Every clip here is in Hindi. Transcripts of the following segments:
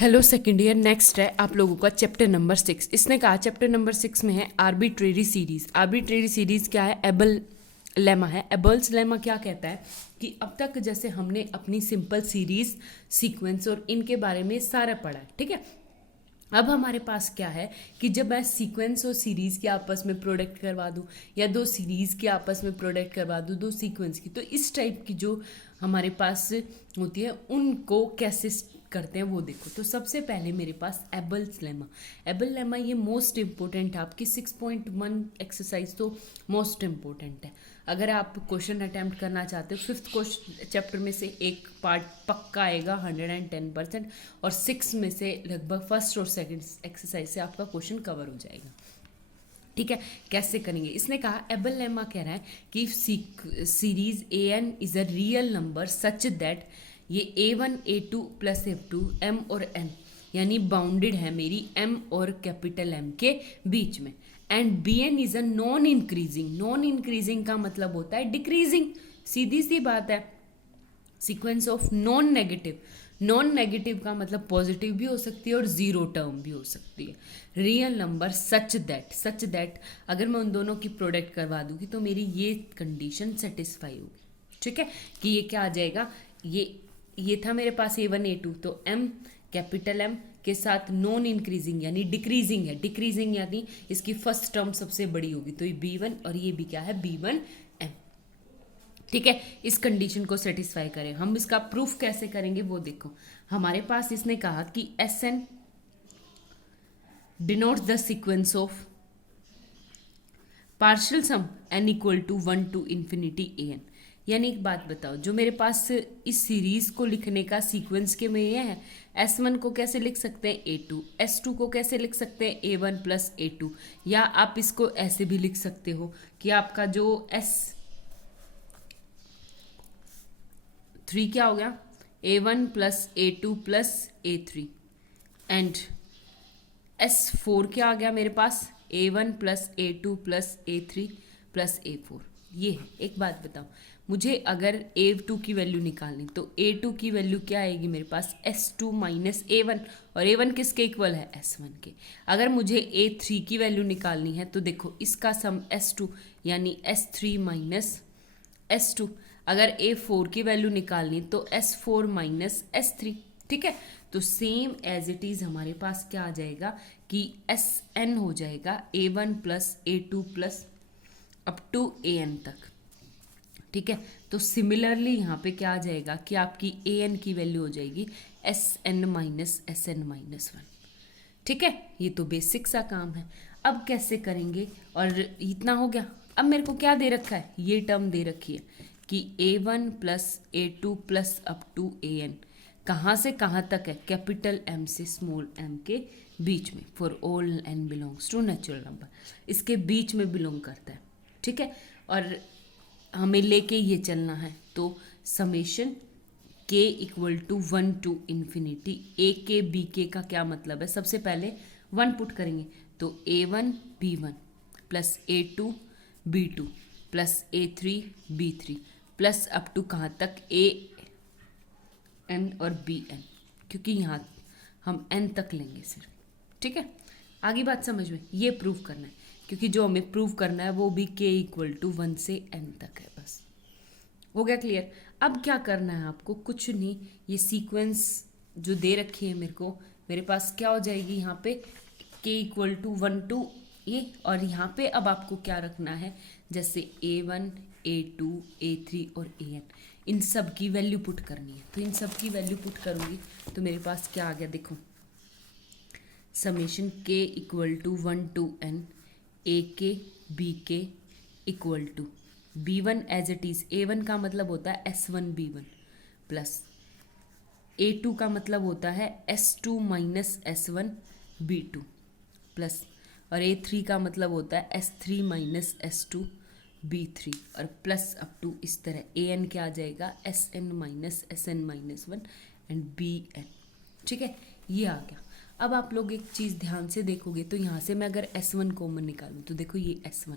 Hello second year. नेक्स्ट है आप लोगों का चैप्टर नंबर 6। इसने कहा चैप्टर नंबर 6 में है आर्बिट्रेरी सीरीज। आर्बिट्रेरी सीरीज क्या है? एबल लेमा है। एबल्स लेमा क्या कहता है कि अब तक जैसे हमने अपनी सिंपल सीरीज, सीक्वेंस और इनके बारे में सारा पढ़ा है, ठीक है। अब हमारे पास क्या है कि जब मैं सीक्वेंस और सीरीज़ के आपस में प्रोडक्ट करवा दूँ या दो सीरीज़ के आपस में प्रोडक्ट करवा दूँ, दो सीक्वेंस की, तो इस टाइप की जो हमारे पास होती है उनको कैसे करते हैं वो देखो। तो सबसे पहले मेरे पास एबल्स लेमा। एबल लेमा ये मोस्ट इम्पोर्टेंट है आपकी 6.1 एक्सरसाइज, तो मोस्ट इम्पोर्टेंट है। अगर आप क्वेश्चन अटैम्प्ट करना चाहते हो, फिफ्थ क्वेश्चन चैप्टर में से एक पार्ट पक्का आएगा 110%, और 6 में से लगभग फर्स्ट और सेकंड एक्सरसाइज से आपका क्वेश्चन कवर हो जाएगा, ठीक है। कैसे करेंगे? इसने कहा एबल लेमा कह रहा है कि series a n is a real number such that ये A1 A2 plus F2 M और N यानी बाउंडेड है मेरी M और कैपिटल M के बीच में। And Bn is a non increasing. Non increasing का मतलब होता है डिक्रीजिंग, सीधी सी बात है। Sequence of non negative. Non negative का मतलब पॉजिटिव भी हो सकती है और जीरो टर्म भी हो सकती है। रियल नंबर सच दैट अगर मैं उन दोनों की प्रोडक्ट करवा दूंगी तो मेरी ये कंडीशन सेटिस्फाई होगी, ठीक है। कि ये क्या आ जाएगा, ये था मेरे पास A1 A2, तो M कैपिटल M के साथ नॉन इंक्रीजिंग यानी डिक्रीजिंग है। डिक्रीजिंग यानी इसकी फर्स्ट टर्म सबसे बड़ी होगी, तो ये B1 और ये भी क्या है B1 M, ठीक है। इस कंडीशन को सेटिस्फाई करें। हम इसका प्रूफ कैसे करेंगे वो देखो। हमारे पास इसने कहा कि Sn denotes the sequence of partial sum n equal to 1 to infinity an। यानी एक बात बताओ, जो मेरे पास इस सीरीज को लिखने का सीक्वेंस के में ये है, S1 को कैसे लिख सकते हैं A2, S2 को कैसे लिख सकते हैं A1 प्लस A2, या आप इसको ऐसे भी लिख सकते हो कि आपका जो S3 क्या हो गया A1 plus A2 plus A3, and S4 क्या आ गया मेरे पास A1 plus A2 plus A3 plus A4। ये है। एक बात बताओ, मुझे अगर A2 की वैल्यू निकालनी तो A2 की वैल्यू क्या आएगी मेरे पास S2 माइनस A1, और A1 किसके इक्वल है S1 के। अगर मुझे A3 की वैल्यू निकालनी है तो देखो इसका सम S2 यानी S3 माइनस S2। अगर A4 की वैल्यू निकालनी तो S4 माइनस S3, ठीक है। तो सेम एज इट इज हमारे पास क्या आ जाएगा कि Sn हो जाएगा A1 plus A2 plus up to An तक, ठीक है। तो सिमिलरली यहाँ पे क्या आ जाएगा कि आपकी An की वैल्यू हो जाएगी Sn माइनस Sn माइनस 1, ठीक है। ये तो बेसिक सा काम है। अब कैसे करेंगे? और इतना हो गया। अब मेरे को क्या दे रखा है, ये टर्म दे रखी है कि A1 plus A2 plus up to An कहाँ से कहाँ तक है, कैपिटल M से स्मॉल m के बीच में, for all n belongs to natural number, इसके बीच में बिलोंग करता है, ठीक है। और हमें लेके ये चलना है, तो summation k equal to 1 to infinity a k b के का क्या मतलब है, सबसे पहले 1 पुट करेंगे तो A1 B1 plus A2 B2 plus A3 B3 plus up to कहाँ तक AN और BN, क्योंकि यहाँ हम n तक लेंगे सिर्फ, ठीक है। आगे बात समझ में, ये प्रूव करना है क्योंकि जो हमें प्रूव करना है वो भी k इक्वल टू 1 से n तक है। बस हो गया क्लियर। अब क्या करना है आपको, कुछ नहीं, ये सीक्वेंस जो दे रखी है मेरे को, मेरे पास क्या हो जाएगी यहाँ पे k इक्वल टू 1 टू ये, और यहाँ पे अब आपको क्या रखना है, जैसे A1 A2 A3 और AN, इन सब की वैल्यू पुट करनी है। तो इन सब की वैल्यू पुट करूँगी तो मेरे पास क्या आ गया देखो, summation k equal to 1 to n a k b k equal to B1 as it is. A1 का मतलब होता है S1 B1 प्लस A2 का मतलब होता है S2 minus S1 B2 plus, और A3 का मतलब होता है S3 माइनस S2 B3 और प्लस अप टू इस तरह AN क्या आ जाएगा Sn minus Sn minus 1 and BN, ठीक है। ये आ गया। अब आप लोग एक चीज़ ध्यान से देखोगे तो यहाँ से मैं अगर S1 कॉमन निकालूँ तो देखो ये S1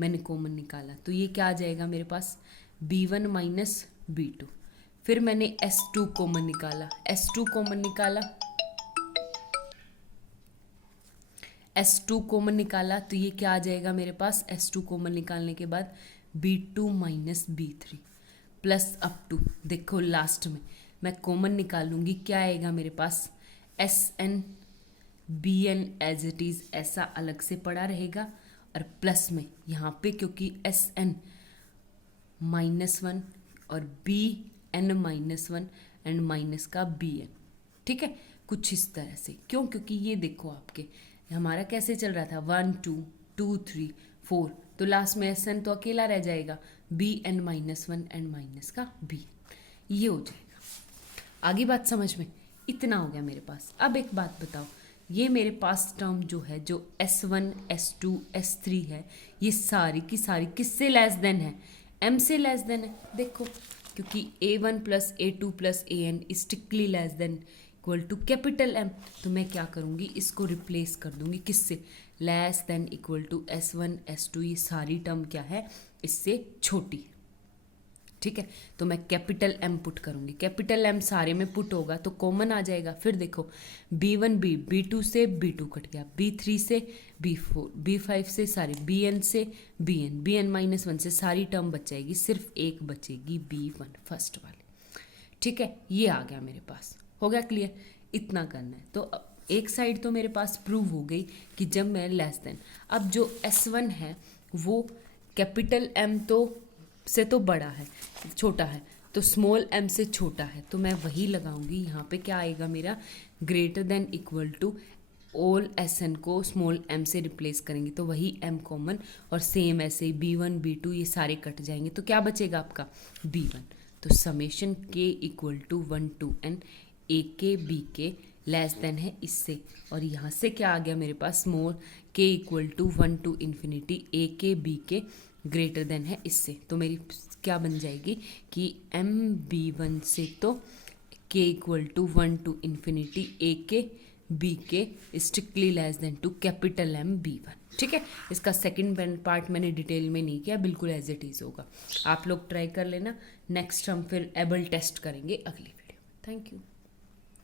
मैंने कॉमन निकाला तो ये क्या आ जाएगा मेरे पास B1 माइनस B2। फिर मैंने S2 कॉमन निकाला, S2 कॉमन निकाला S2 कॉमन निकाला तो ये क्या आ जाएगा मेरे पास, S2 कॉमन निकालने के बाद B2 minus B3 plus up to, देखो लास्ट में मैं कॉमन निकालूंगी, क्या आएगा मेरे पास, SN BN as it is ऐसा अलग से पड़ा रहेगा, और प्लस में यहाँ पे क्योंकि SN -1 और BN -1 एंड माइनस का BN, ठीक है, कुछ इस तरह से। क्यों, क्योंकि ये देखो आपके हमारा कैसे चल रहा था 1 2 2 3 4, तो लास्ट में SN तो अकेला रह जाएगा, BN -1 एंड माइनस का B, ये हो जाएगा। आगे बात समझ में, इतना हो गया मेरे पास। अब एक बात बताओ, ये मेरे पास टर्म जो है, जो S1 S2 S3 है, ये सारी की सारी किससे लेस देन है, M से लेस देन है। देखो क्योंकि A1 प्लस A2 प्लस AN strictly less than equal to capital M, तो मैं क्या करूँगी, इसको रिप्लेस कर दूँगी किससे, less than equal to S1 S2, ये सारी टर्म क्या है, इससे छोटी, ठीक है। तो मैं कैपिटल M पुट करूँगी, कैपिटल M सारे में पुट होगा तो कॉमन आ जाएगा। फिर देखो B1 B2 से B2 कट गया, B3 से B4, B5 से सारी, BN से BN -1 से सारी टर्म बच जाएगी, सिर्फ एक बचेगी B1 फर्स्ट वाली, ठीक है। ये आ गया मेरे पास, हो गया क्लियर, इतना करना है। तो अब एक साइड तो मेरे पास प्रूव हो गई कि जब मैं लेस देन, अब जो S1 है वो कैपिटल M तो से तो बड़ा है, छोटा है, तो स्मॉल m से छोटा है, तो मैं वही लगाऊंगी। यहाँ पे क्या आएगा मेरा, greater than equal to, all SN को स्मॉल m से रिप्लेस करेंगे तो वही m कॉमन, और सेम ऐसे B1 B2 ये सारे कट जाएंगे, तो क्या बचेगा आपका B1। तो summation k equal to 1 to n a k b के लेस देन है इससे, और यहाँ से क्या आ गया मेरे पास, small k equal to 1 to infinity a k b के ग्रेटर देन है इससे। तो मेरी क्या बन जाएगी कि MB1 से तो k equal to 1 to infinity a k b k strictly less than two capital M B1, ठीक है। इसका सेकंड पार्ट मैंने डिटेल में नहीं किया, बिल्कुल एज इट इज़ होगा, आप लोग ट्राई कर लेना। नेक्स्ट हम फिर एबल टेस्ट करेंगे अगली वीडियो में। Thank you.